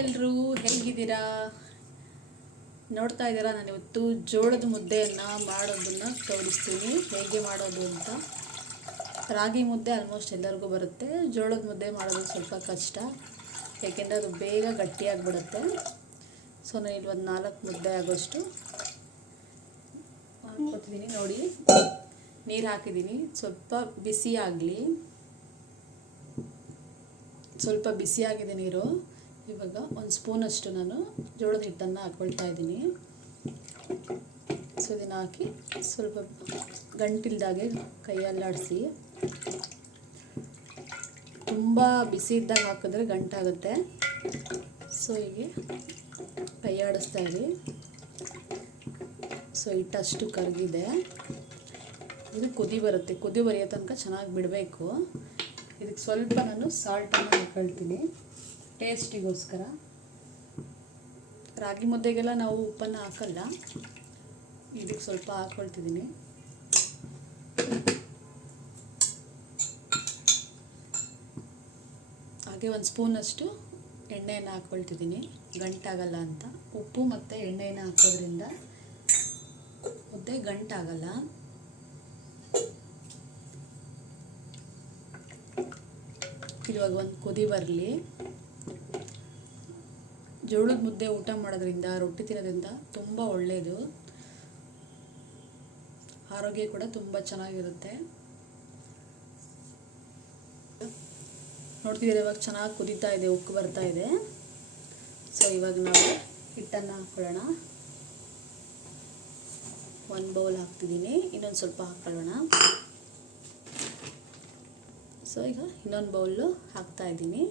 ಎಲ್ಲರೂ ಹೇಗಿದ್ದೀರಾ? ನೋಡ್ತಾ ಇದ್ದೀರಾ, ನಾನು ಇವತ್ತು ಜೋಳದ ಮುದ್ದೆಯನ್ನು ಮಾಡೋದನ್ನು ತೋರಿಸ್ತೀನಿ, ಹೇಗೆ ಮಾಡೋದು ಅಂತ. ರಾಗಿ ಮುದ್ದೆ ಆಲ್ಮೋಸ್ಟ್ ಎಲ್ಲರಿಗೂ ಬರುತ್ತೆ. ಜೋಳದ ಮುದ್ದೆ ಮಾಡೋದು ಸ್ವಲ್ಪ ಕಷ್ಟ, ಏಕೆಂದರೆ ಅದು ಬೇಗ ಗಟ್ಟಿಯಾಗಿಬಿಡುತ್ತೆ. ಸೊ ನಾನು ಇಲ್ಲಿ ಒಂದು 4 ಮುದ್ದೆ ಆಗೋಷ್ಟು ಹಾಕ್ಕೊತಿದ್ದೀನಿ. ನೋಡಿ, ನೀರು ಹಾಕಿದ್ದೀನಿ, ಸ್ವಲ್ಪ ಬಿಸಿ ಆಗಲಿ. ಸ್ವಲ್ಪ ಬಿಸಿಯಾಗಿದೆ ನೀರು. ಇವಾಗ 1 ಸ್ಪೂನಷ್ಟು ನಾನು ಜೋಳದ ಹಿಟ್ಟನ್ನು ಹಾಕ್ಕೊಳ್ತಾ ಇದ್ದೀನಿ. ಸೊ ಇದನ್ನು ಹಾಕಿ ಸ್ವಲ್ಪ ಗಂಟಿಲ್ದಾಗೆ ಕೈಯಲ್ಲಾಡಿಸಿ. ತುಂಬ ಬಿಸಿ ಇದ್ದಾಗ ಹಾಕಿದ್ರೆ ಗಂಟಾಗುತ್ತೆ. ಸೊ ಹೀಗೆ ಕೈ ಆಡಿಸ್ತಾ ಇರಿ. ಸೊ ಹಿಟ್ಟಷ್ಟು ಕರಗಿದೆ. ಇದು ಕುದಿ ಬರುತ್ತೆ, ಕುದಿ ಬರೆಯೋ ತನಕ ಚೆನ್ನಾಗಿ ಬಿಡಬೇಕು. ಇದಕ್ಕೆ ಸ್ವಲ್ಪ ನಾನು ಸಾಲ್ಟನ್ನು ಹಾಕೊಳ್ತೀನಿ ಟೇಸ್ಟಿಗೋಸ್ಕರ. ರಾಗಿ ಮುದ್ದೆಗೆಲ್ಲ ನಾವು ಉಪ್ಪನ್ನು ಹಾಕಲ್ಲ, ಇದಕ್ಕೆ ಸ್ವಲ್ಪ ಹಾಕ್ಕೊಳ್ತಿದ್ದೀನಿ. ಹಾಗೆ 1 ಸ್ಪೂನಷ್ಟು ಎಣ್ಣೆಯನ್ನು ಹಾಕ್ಕೊಳ್ತಿದ್ದೀನಿ, ಗಂಟಾಗಲ್ಲ ಅಂತ. ಉಪ್ಪು ಮತ್ತು ಎಣ್ಣೆಯನ್ನು ಹಾಕೋದ್ರಿಂದ ಮುದ್ದೆ ಗಂಟಾಗಲ್ಲ. ಇವಾಗ ಒಂದು ಕುದಿ ಬರಲಿ. ಜೋಳದ ಮುದ್ದೆ ಊಟ ಮಾಡೋದ್ರಿಂದ, ರೊಟ್ಟಿ ತಿನ್ನೋದ್ರಿಂದ ತುಂಬ ಒಳ್ಳೆಯದು, ಆರೋಗ್ಯ ಕೂಡ ತುಂಬ ಚೆನ್ನಾಗಿರುತ್ತೆ. ನೋಡ್ತಿದ್ದೀರಾ, ಇವಾಗ ಚೆನ್ನಾಗಿ ಕುದೀತಾ ಇದೆ, ಉಕ್ಕು ಬರ್ತಾ ಇದೆ. ಸೊ ಇವಾಗ ನಾವು ಹಿಟ್ಟನ್ನು ಹಾಕ್ಕೊಳ್ಳೋಣ. 1 ಬೌಲ್ ಹಾಕ್ತಿದ್ದೀನಿ, ಇನ್ನೊಂದು ಸ್ವಲ್ಪ ಹಾಕ್ಕೊಳ್ಳೋಣ. ಸೊ ಈಗ ಇನ್ನೊಂದು ಬೌಲು ಹಾಕ್ತಾ ಇದ್ದೀನಿ.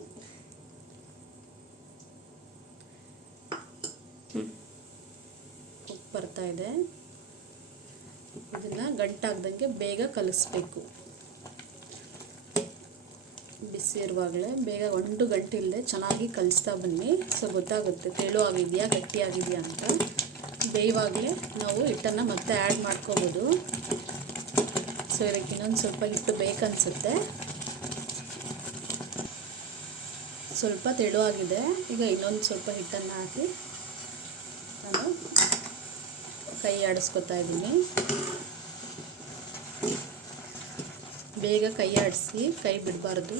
ಉಪ್ಪು ಬರ್ತಾ ಇದೆ. ಇದನ್ನು ಗಂಟಾಗ್ದಂಗೆ ಬೇಗ ಕಲಿಸ್ಬೇಕು. ಬಿಸಿ ಇರುವಾಗಲೇ ಬೇಗ 1 ಗಂಟೆ ಇಲ್ಲದೆ ಚೆನ್ನಾಗಿ ಕಲಿಸ್ತಾ ಬನ್ನಿ. ಸೊ ಗೊತ್ತಾಗುತ್ತೆ ತೆಳು ಆಗಿದೆಯಾ ಗಟ್ಟಿ ಆಗಿದೆಯಾ ಅಂತ. ಬೇಯವಾಗಲೇ ನಾವು ಹಿಟ್ಟನ್ನು ಮತ್ತೆ ಆ್ಯಡ್ ಮಾಡ್ಕೋಬೋದು. ಸೊ ಇದಕ್ಕೆ ಇನ್ನೊಂದು ಸ್ವಲ್ಪ ಹಿಟ್ಟು ಬೇಕನ್ಸುತ್ತೆ. ಸ್ವಲ್ಪ ತೆಳುವಾಗಿದೆ. ಈಗ ಇನ್ನೊಂದು ಸ್ವಲ್ಪ ಹಿಟ್ಟನ್ನು ಹಾಕಿ ನಾನು ಕೈ ಆಡಿಸ್ಕೊತಾ ಇದ್ದೀನಿ. ಬೇಗ ಕೈ ಆಡಿಸಿ, ಕೈ ಬಿಡಬಾರ್ದು.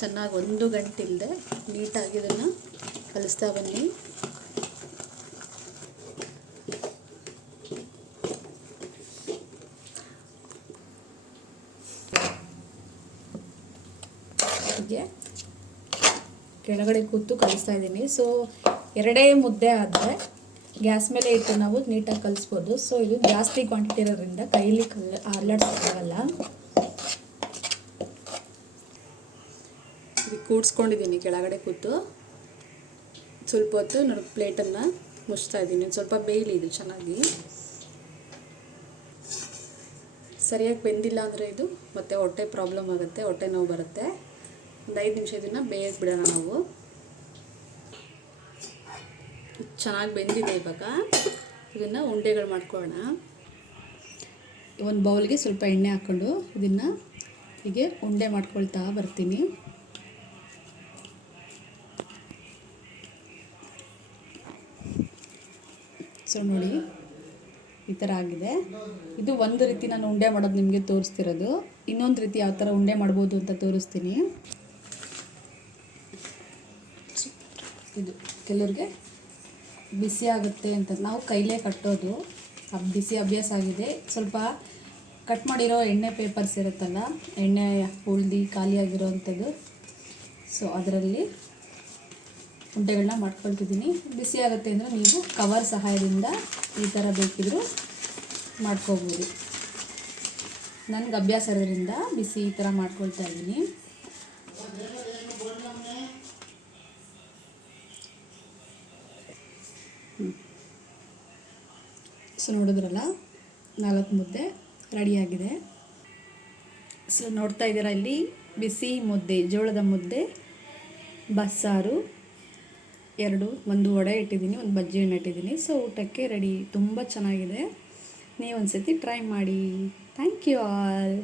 ಚೆನ್ನಾಗಿ 1 ಗಂಟೆ ಇಲ್ಲದೆ ನೀಟಾಗಿ ಇದನ್ನು ಕಲಿಸ್ತಾ ಬನ್ನಿ. ಕೆಳಗಡೆ ಕೂತು ಕಲಿಸ್ತಾ ಇದ್ದೀನಿ. ಸೊ 2 ಮುದ್ದೆ ಆದರೆ ಗ್ಯಾಸ್ ಮೇಲೆ ಇಟ್ಟು ನಾವು ನೀಟಾಗಿ ಕಲಿಸ್ಬೋದು. ಸೊ ಇದು ಜಾಸ್ತಿ ಕ್ವಾಂಟಿಟಿ ಇರೋದ್ರಿಂದ ಕೈಲಿ ಅಲ್ಲಾಡ್ಸೋಕ್ಕಾಗಲ್ಲ. ಇದು ಕೂಡಿಸ್ಕೊಂಡಿದ್ದೀನಿ ಕೆಳಗಡೆ ಕೂತು. ಸ್ವಲ್ಪ ಹೊತ್ತು ನಾನು ಪ್ಲೇಟನ್ನು ಮುಚ್ತಾ ಇದ್ದೀನಿ. ಸ್ವಲ್ಪ ಬೇಯಲಿ ಇದು ಚೆನ್ನಾಗಿ. ಸರಿಯಾಗಿ ಬೆಂದಿಲ್ಲ ಅಂದರೆ ಇದು ಮತ್ತೆ ಹೊಟ್ಟೆ ಪ್ರಾಬ್ಲಮ್ ಆಗುತ್ತೆ, ಹೊಟ್ಟೆ ನೋವು ಬರುತ್ತೆ. ಒಂದು 5 ನಿಮಿಷ ಇದನ್ನು ಬೇಯಕ್ಕೆ ಬಿಡೋಣ ನಾವು. ಚೆನ್ನಾಗಿ ಬೆಂದಿದೆ. ಇವಾಗ ಇದನ್ನು ಉಂಡೆಗಳು ಮಾಡ್ಕೊಳ್ಳೋಣ. 1 ಬೌಲ್ಗೆ ಸ್ವಲ್ಪ ಎಣ್ಣೆ ಹಾಕ್ಕೊಂಡು ಇದನ್ನು ಹೀಗೆ ಉಂಡೆ ಮಾಡ್ಕೊಳ್ತಾ ಬರ್ತೀನಿ. ಸೊ ನೋಡಿ, ಈ ಥರ ಆಗಿದೆ. ಇದು ಒಂದು ರೀತಿ ನಾನು ಉಂಡೆ ಮಾಡೋದು ನಿಮಗೆ ತೋರಿಸ್ತಿರೋದು. ಇನ್ನೊಂದು ರೀತಿ ಯಾವ ಥರ ಉಂಡೆ ಮಾಡ್ಬೋದು ಅಂತ ತೋರಿಸ್ತೀನಿ. ಇದು ಕೆಲವ್ರಿಗೆ ಬಿಸಿ ಆಗುತ್ತೆ ಅಂತ ನಾವು ಕೈಲೇ ಕಟ್ಟೋದು, ಬಿಸಿ ಅಭ್ಯಾಸ ಆಗಿದೆ. ಸ್ವಲ್ಪ ಕಟ್ ಮಾಡಿರೋ ಎಣ್ಣೆ ಪೇಪರ್ಸ್ ಇರುತ್ತಲ್ಲ, ಎಣ್ಣೆ ಉಳ್ದು ಖಾಲಿಯಾಗಿರೋ ಅಂಥದ್ದು. ಸೊ ಅದರಲ್ಲಿ ಉಂಡೆಗಳನ್ನ ಮಾಡ್ಕೊಳ್ತಿದ್ದೀನಿ. ಬಿಸಿ ಆಗುತ್ತೆ ಅಂದರೆ ನೀವು ಕವರ್ ಸಹಾಯದಿಂದ ಈ ಥರ ಬೇಕಿದ್ರೂ ಮಾಡ್ಕೋಬೋದು. ನನಗೆ ಅಭ್ಯಾಸ ಇರೋದ್ರಿಂದ ಬಿಸಿ ಈ ಥರ ಮಾಡ್ಕೊಳ್ತಾ ಇದ್ದೀನಿ. ಸೊ ನೋಡಿದ್ರಲ್ಲ, 4 ಮುದ್ದೆ ರೆಡಿಯಾಗಿದೆ. ಸೊ ನೋಡ್ತಾ ಇದ್ದೀರಾ, ಇಲ್ಲಿ ಬಿಸಿ ಮುದ್ದೆ, ಜೋಳದ ಮುದ್ದೆ, ಬಸ್ಸಾರು 2, 1 ವಡೆ ಇಟ್ಟಿದ್ದೀನಿ, 1 ಬಜ್ಜಿ ಹಣ್ಣು ಇಟ್ಟಿದ್ದೀನಿ. ಸೊ ಊಟಕ್ಕೆ ರೆಡಿ. ತುಂಬ ಚೆನ್ನಾಗಿದೆ. ನೀವು ಒಂದು ಸತಿ ಟ್ರೈ ಮಾಡಿ. Thank you all.